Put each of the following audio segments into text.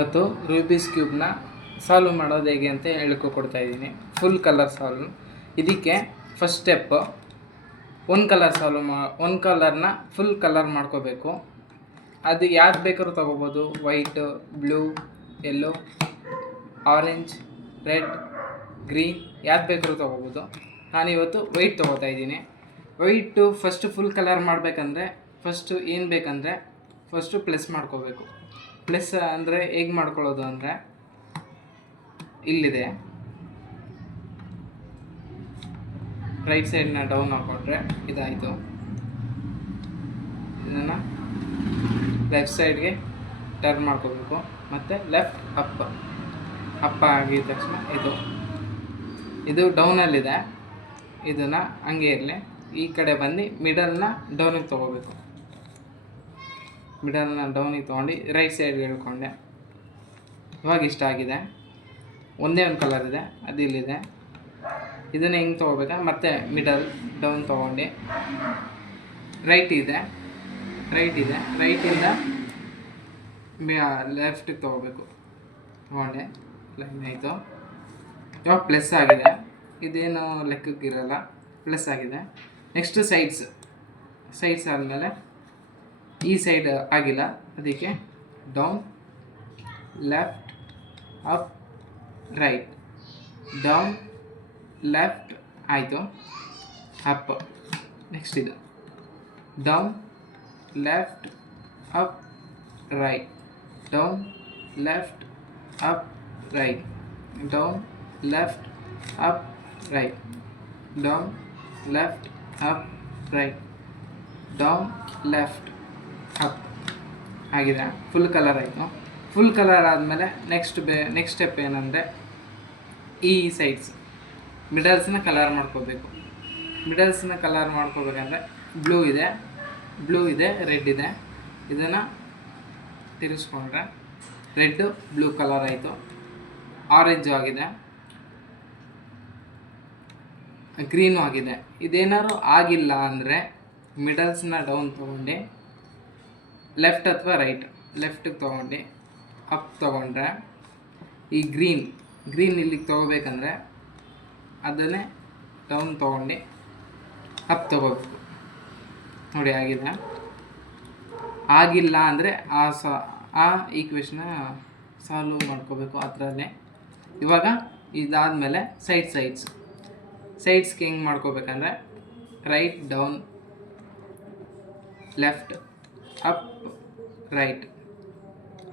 ನಾನಿವತ್ತು Rubik's ಕ್ಯೂಬ್ನ solve ಮಾಡೋದು ಹೇಗೆ ಅಂತ ಹೇಳ್ಕೊಡ್ತಾ ಇದ್ದೀನಿ. Full colour solve. ಇದಕ್ಕೆ ಫಸ್ಟ್ ಸ್ಟೆಪ್ ಒಂದು ಕಲರ್ನ ಫುಲ್ ಕಲರ್ ಮಾಡ್ಕೋಬೇಕು. ಅದು ಯಾವ್ದು ಬೇಕಾದ್ರೂ ತೊಗೋಬೋದು. White, blue, yellow, orange, red, green ಯಾವ್ದು ಬೇಕಾದ್ರೂ ತೊಗೋಬೋದು. ನಾನಿವತ್ತು ವೈಟ್ ತೊಗೋತಾ ಇದ್ದೀನಿ. ವೈಟು ಫಸ್ಟು ಫುಲ್ ಕಲರ್ ಮಾಡಬೇಕಂದ್ರೆ ಫಸ್ಟು ಏನು ಬೇಕಂದರೆ ಫಸ್ಟು ಪ್ಲಸ್ ಮಾಡ್ಕೋಬೇಕು. ಪ್ಲಸ್ ಅಂದರೆ ಹೇಗೆ ಮಾಡ್ಕೊಳ್ಳೋದು ಅಂದರೆ ಇಲ್ಲಿದೆ, ರೈಟ್ ಸೈಡ್ನ ಡೌನ್ ಹಾಕೊಂಡ್ರೆ ಇದಾಯಿತು. ಇದನ್ನು ಲೆಫ್ಟ್ ಸೈಡ್ಗೆ ಟರ್ನ್ ಮಾಡ್ಕೋಬೇಕು. ಮತ್ತು ಲೆಫ್ಟ್ ಅಪ್ ಆಗಿದ ತಕ್ಷಣ ಇದು ಡೌನಲ್ಲಿದೆ. ಇದನ್ನು ಹಂಗೆ ಇರಲಿ. ಈ ಕಡೆ ಬಂದು ಮಿಡಲ್ನ ಡೌನಿಗೆ ತೊಗೋಬೇಕು. ಮಿಡಲ್ನ ಡೌನಿಗೆ ತೊಗೊಂಡು ರೈಟ್ ಸೈಡ್ಗೆ ಹೇಳ್ಕೊಂಡೆ. ಇವಾಗ ಇಷ್ಟ ಆಗಿದೆ. ಒಂದೇ ಒಂದು ಕಲರ್ ಇದೆ, ಅದು ಇಲ್ಲಿದೆ. ಇದನ್ನು ಹೆಂಗೆ ತೊಗೋಬೇಕಾ, ಮತ್ತೆ ಮಿಡಲ್ ಡೌನ್ ತೊಗೊಂಡು ರೈಟಿಂದ ಲೆಫ್ಟಿಗೆ ತೊಗೋಬೇಕು. ತೊಗೊಂಡೆ, ಲೈನ್ ಆಯಿತು. ಇವಾಗ ಪ್ಲಸ್ ಆಗಿದೆ. ಇದೇನು ಲೆಕ್ಕಕ್ಕಿರಲ್ಲ, ಪ್ಲಸ್ ಆಗಿದೆ. ನೆಕ್ಸ್ಟ್ ಸೈಡ್ಸ್ ಆದಮೇಲೆ ಈ ಸೈಡ್ ಆಗಿಲ್ಲ, ಅದಕ್ಕೆ down, left, up, right, down, left ಆಯಿತು. ಅಪ್. ನೆಕ್ಸ್ಟ್ ಇದು down, left, up, right, down, left, up, right, down, left, up, right, down, left, up, right, down, left, up ಆಗಿದೆ. Full colour ಆಯಿತು. Full colour ಆದಮೇಲೆ next step ಏನಂದರೆ ಈ sides ಮಿಡಲ್ಸ್ನ colour ಮಾಡ್ಕೋಬೇಕು. ಮಿಡಲ್ಸ್ನ colour ಮಾಡ್ಕೋಬೇಕಂದ್ರೆ blue ಇದೆ, red ಇದೆ. ಇದನ್ನು ತಿರ್ಗಿಸ್ಕೊಂಡ್ರೆ ರೆಡ್ಡು ಬ್ಲೂ ಕಲರ್ ಆಯಿತು. ಆರೆಂಜು ಆಗಿದೆ, ಗ್ರೀನು ಆಗಿದೆ. ಇದೇನಾದ್ರು ಆಗಿಲ್ಲ ಅಂದರೆ ಮಿಡಲ್ಸ್ನ ಡೌನ್ ತೊಗೊಂಡು ಲೆಫ್ಟ್ ಅಥವಾ ಲೆಫ್ಟಿಗೆ ತೊಗೊಂಡು ಅಪ್ ತೊಗೊಂಡ್ರೆ ಈ ಗ್ರೀನ್ ಇಲ್ಲಿಗೆ ತೊಗೋಬೇಕಂದ್ರೆ ಅದನ್ನೇ ಡೌನ್ ತೊಗೊಂಡು ಅಪ್ ತೊಗೋಬೇಕು. ನೋಡಿ ಆಗಿದೆ. ಆಗಿಲ್ಲ ಅಂದರೆ ಆ ಈಕ್ವೇಷನ್ನ ಸಾಲ್ವ್ ಮಾಡ್ಕೋಬೇಕು ಆ ಥರನೇ. ಇವಾಗ ಇದಾದಮೇಲೆ ಸೈಡ್ಸ್ಗೆ ಹೆಂಗೆ ಮಾಡ್ಕೋಬೇಕಂದ್ರೆ right, down, left, up, right.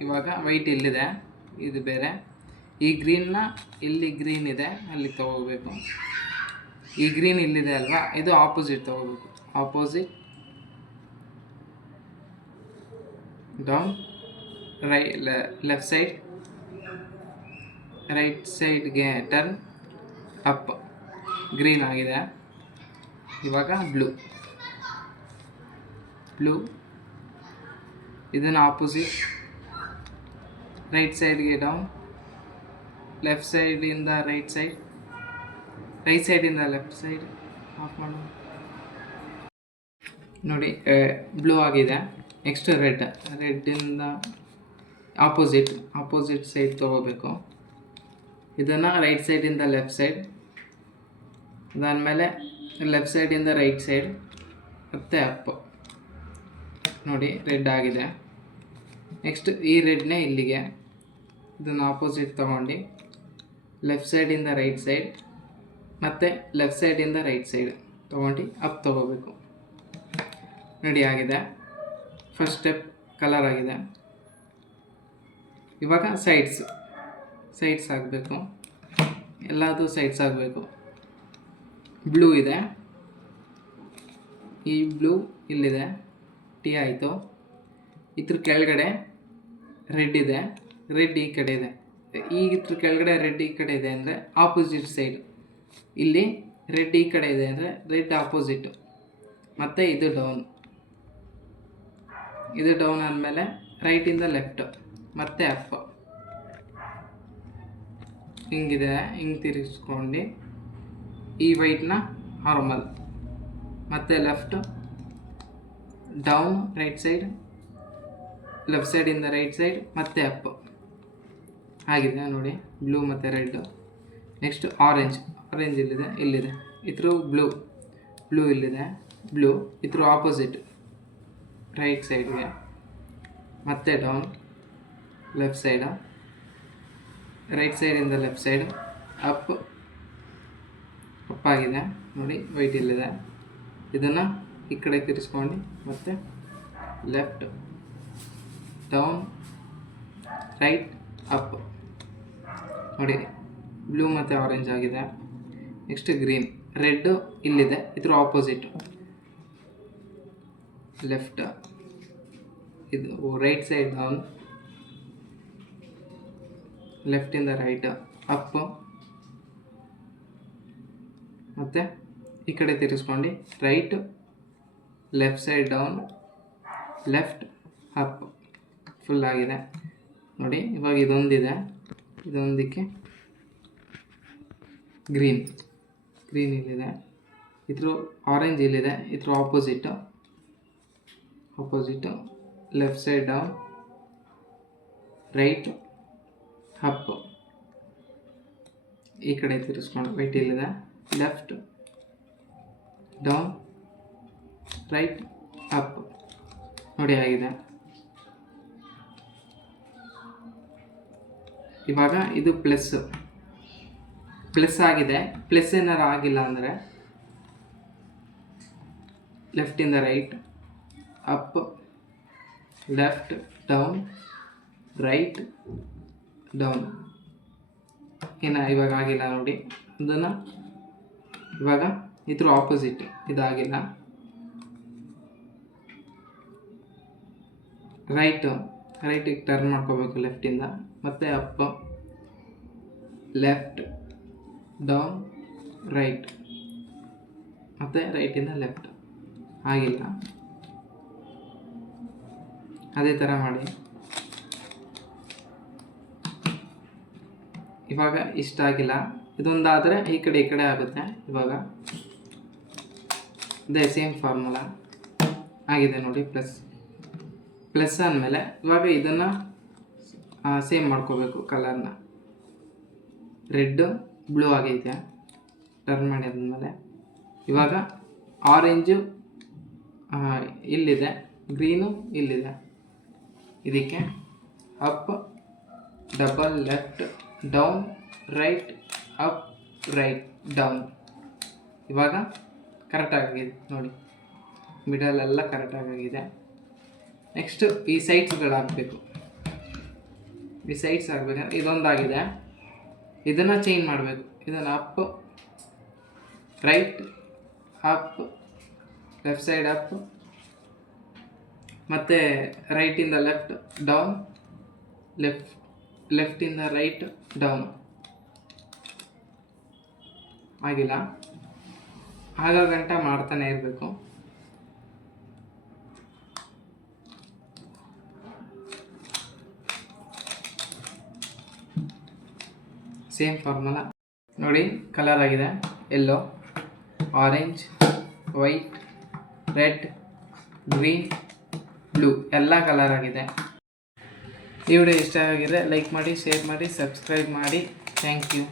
ಇವಾಗ ವೈಟ್ ಇಲ್ಲಿದೆ, ಇದು ಬೇರೆ. ಈ ಗ್ರೀನ್ನ ಇಲ್ಲಿ ಗ್ರೀನ್ ಇದೆ ಅಲ್ಲಿಗೆ ತೊಗೋಬೇಕು. ಈ ಗ್ರೀನ್ ಇಲ್ಲಿದೆ ಅಲ್ವಾ, ಇದು ಆಪೋಸಿಟ್ ತೊಗೋಬೇಕು. Opposite, down, left side, right ಸೈಡ್ಗೆ ಟರ್ನ್, ಅಪ್. ಗ್ರೀನ್ ಆಗಿದೆ. ಇವಾಗ ಬ್ಲೂ ಇದನ್ನು ಆಪೋಸಿಟ್, ರೈಟ್ ಸೈಡ್ಗೆ ಡೌನ್, ಲೆಫ್ಟ್ ಸೈಡಿಂದ ರೈಟ್ ಸೈಡಿಂದ ಲೆಫ್ಟ್ ಸೈಡ್ ಆಫ್ ಮಾಡೋದು. ನೋಡಿ ಬ್ಲೂ ಆಗಿದೆ. ನೆಕ್ಸ್ಟ್ ರೆಡ್ಡಿಂದ ಆಪೋಸಿಟ್ ಸೈಡ್ ತೊಗೋಬೇಕು. ಇದನ್ನು ರೈಟ್ ಸೈಡಿಂದ ಲೆಫ್ಟ್ ಸೈಡ್, ಅದಾದಮೇಲೆ ಲೆಫ್ಟ್ ಸೈಡಿಂದ ರೈಟ್ ಸೈಡ್, ಮತ್ತು ಅಪ್. ನೋಡಿ ರೆಡ್ ಆಗಿದೆ. ನೆಕ್ಸ್ಟ್ ಈ ರೆಡ್ನೇ ಇಲ್ಲಿಗೆ, ಇದನ್ನು ಆಪೋಸಿಟ್ ತೊಗೊಂಡು ಲೆಫ್ಟ್ ಸೈಡಿಂದ ರೈಟ್ ಸೈಡ್, ಮತ್ತು ಲೆಫ್ಟ್ ಸೈಡಿಂದ ರೈಟ್ ಸೈಡ್ ತೊಗೊಂಡು ಅಪ್ ತೊಗೋಬೇಕು. ರೆಡಿ ಆಗಿದೆ. ಫಸ್ಟ್ ಸ್ಟೆಪ್ ಕಲರ್ ಆಗಿದೆ. ಇವಾಗ ಸೈಡ್ಸ್ ಆಗಬೇಕು. ಎಲ್ಲದು ಸೈಡ್ಸ್ ಆಗಬೇಕು. ಬ್ಲೂ ಇದೆ, ಈ ಬ್ಲೂ ಇಲ್ಲಿದೆ, ಟಿ ಆಯಿತು. ಇದ್ರ ಕೆಳಗಡೆ ರೆಡ್ ಇದೆ, ರೆಡ್ ಈ ಕಡೆ ಇದೆ. ಇದ್ರ ಕೆಳಗಡೆ ರೆಡ್ ಈ ಕಡೆ ಇದೆ ಅಂದರೆ ಆಪೋಸಿಟ್ ಸೈಡ್. ಇಲ್ಲಿ ರೆಡ್ ಈ ಕಡೆ ಇದೆ ಅಂದರೆ ರೆಡ್ ಆಪೋಸಿಟ್ಟು. ಮತ್ತು ಇದು ಡೌನ್ ಆದಮೇಲೆ ರೈಟಿಂದ ಲೆಫ್ಟ್, ಮತ್ತು ಅಪ್. ಹಿಂಗಿದೆ. ಹಿಂಗೆ ತಿರುಗಿಸ್ಕೊಂಡು ಈ ವೈಟ್ನ ನಾರ್ಮಲ್, ಮತ್ತು left, down, right side, left ಸೈಡಿಂದ ರೈಟ್ ಸೈಡ್, ಮತ್ತು ಅಪ್. ಆಗಿದೆ ನೋಡಿ, ಬ್ಲೂ ಮತ್ತು ರೆಡ್ಡು. ನೆಕ್ಸ್ಟ್ ಆರೆಂಜ್ ಇಲ್ಲಿದೆ ಇದ್ರ ಬ್ಲೂ ಇಲ್ಲಿದೆ, ಇದ್ರ ಆಪೋಸಿಟ್ ರೈಟ್ ಸೈಡ್ಗೆ, ಮತ್ತೆ ಡೌನ್ ಲೆಫ್ಟ್ ಸೈಡ, ರೈಟ್ ಸೈಡಿಂದ ಲೆಫ್ಟ್ ಸೈಡ್ ಅಪ್ ಆಗಿದೆ ನೋಡಿ, ವೈಟ್ ಇಲ್ಲಿದೆ. ಇದನ್ನು ಈ ಕಡೆ ತಿರ್ಸ್ಕೊಂಡು ಮತ್ತೆ ಲೆಫ್ಟ್ ಡೌನ್ ರೈಟ್ ಅಪ್ ನೋಡಿ, ಬ್ಲೂ ಮತ್ತು ಆರೆಂಜ್ ಆಗಿದೆ. ನೆಕ್ಸ್ಟ್ ಗ್ರೀನ್, ರೆಡ್ಡು ಇಲ್ಲಿದೆ, ಇದ್ರ ಆಪೋಸಿಟ್ ಲೆಫ್ಟ್, ಇದು ರೈಟ್ ಸೈಡ್ ಡೌನ್, ಲೆಫ್ಟಿಂದ ರೈಟ್ ಅಪ್, ಮತ್ತು ಈ ಕಡೆ ತಿರ್ಸ್ಕೊಂಡು right left side down left up full ಆಗಿದೆ ನೋಡಿ. ಇವಾಗ ಇದೊಂದಕ್ಕೆ ಗ್ರೀನ್ ಇಲ್ಲಿದೆ, ಇದ್ರ ಆರೆಂಜ್ ಇಲ್ಲಿದೆ, ಇದ್ರ opposite left side down right up, ಈ ಕಡೆ ತಿರ್ಸ್ಕೊಂಡು ವೈಟ್ ಇಲ್ಲಿದೆ, ಲೆಫ್ಟ್ ಡೌನ್ ರೈಟ್ ಅಪ್ ನೋಡಿ ಆಗಿದೆ. ಇವಾಗ ಇದು ಪ್ಲಸ್ ಆಗಿದೆ. ಪ್ಲಸ್ ಏನಾರು ಆಗಿಲ್ಲ ಅಂದರೆ ಲೆಫ್ಟಿಂದ right up, left down right down. ಇವಾಗ ಆಗಿಲ್ಲ ನೋಡಿ, ಅದನ್ನು ಇವಾಗ ಇದ್ರ ಆಪೋಸಿಟ್ ಇದಾಗಿಲ್ಲ, ರೈಟಿಗೆ ಟರ್ನ್ ಮಾಡ್ಕೋಬೇಕು ಲೆಫ್ಟಿಂದ, ಮತ್ತು ಅಪ್ ಲೆಫ್ಟ್ ಡೌನ್ ರೈಟ್, ಮತ್ತು ರೈಟಿಂದ ಲೆಫ್ಟ್. ಆಗಿಲ್ಲ, ಅದೇ ಥರ ಮಾಡಿ. ಇವಾಗ ಇಷ್ಟ ಆಗಿಲ್ಲ, ಇದೊಂದಾದರೆ ಈ ಕಡೆ ಆಗುತ್ತೆ. ಇವಾಗ ಅದೇ ಸೇಮ್ ಫಾರ್ಮುಲಾ ಆಗಿದೆ ನೋಡಿ. ಪ್ಲಸ್ ಅಂದಮೇಲೆ ಇವಾಗ ಇದನ್ನು ಸೇಮ್ ಮಾಡ್ಕೋಬೇಕು. ಕಲರ್ನ ರೆಡ್ ಬ್ಲೂ ಆಗೈತೆ, ಟರ್ನ್ ಮಾಡಿ ಆದಮೇಲೆ ಇವಾಗ ಆರೆಂಜು ಇಲ್ಲಿದೆ, ಗ್ರೀನು ಇಲ್ಲಿದೆ. ಇದಕ್ಕೆ up double left down right up right down. ಇವಾಗ ಕರೆಕ್ಟಾಗಿದೆ ನೋಡಿ, ಮಿಡಲೆಲ್ಲ ಕರೆಕ್ಟಾಗಿದೆ. ನೆಕ್ಸ್ಟ್ ಈ ಸೈಡ್ಸ್ಗಳಾಗಬೇಕು. ಈ ಸೈಡ್ಸ್ ಆಗಬೇಕಂದ್ರೆ ಇದೊಂದಾಗಿದೆ, ಇದನ್ನು ಚೇಂಜ್ ಮಾಡಬೇಕು. ಇದನ್ನು up right up left side up, ಮತ್ತು ರೈಟಿಂದ ಲೆಫ್ಟ್ ಡೌನ್ ಲೆಫ್ಟಿಂದ ರೈಟ್ ಡೌನ್. ಆಗಿಲ್ಲ, ಆಗೋ ಗಂಟ ಮಾಡ್ತಾನೆ ಇರಬೇಕು. ಸೇಮ್ ಫಾರ್ಮುಲಾ ನೋಡಿ. ಕಲರ್ ಆಗಿದೆ, yellow, orange, white, red, green, blue ಎಲ್ಲ ಕಲರ್ ಆಗಿದೆ. ಈ ವಿಡಿಯೋ ಇಷ್ಟ ಆಗಿದೆ ಲೈಕ್ ಮಾಡಿ, ಶೇರ್ ಮಾಡಿ, ಸಬ್ಸ್ಕ್ರೈಬ್ ಮಾಡಿ. Thank you.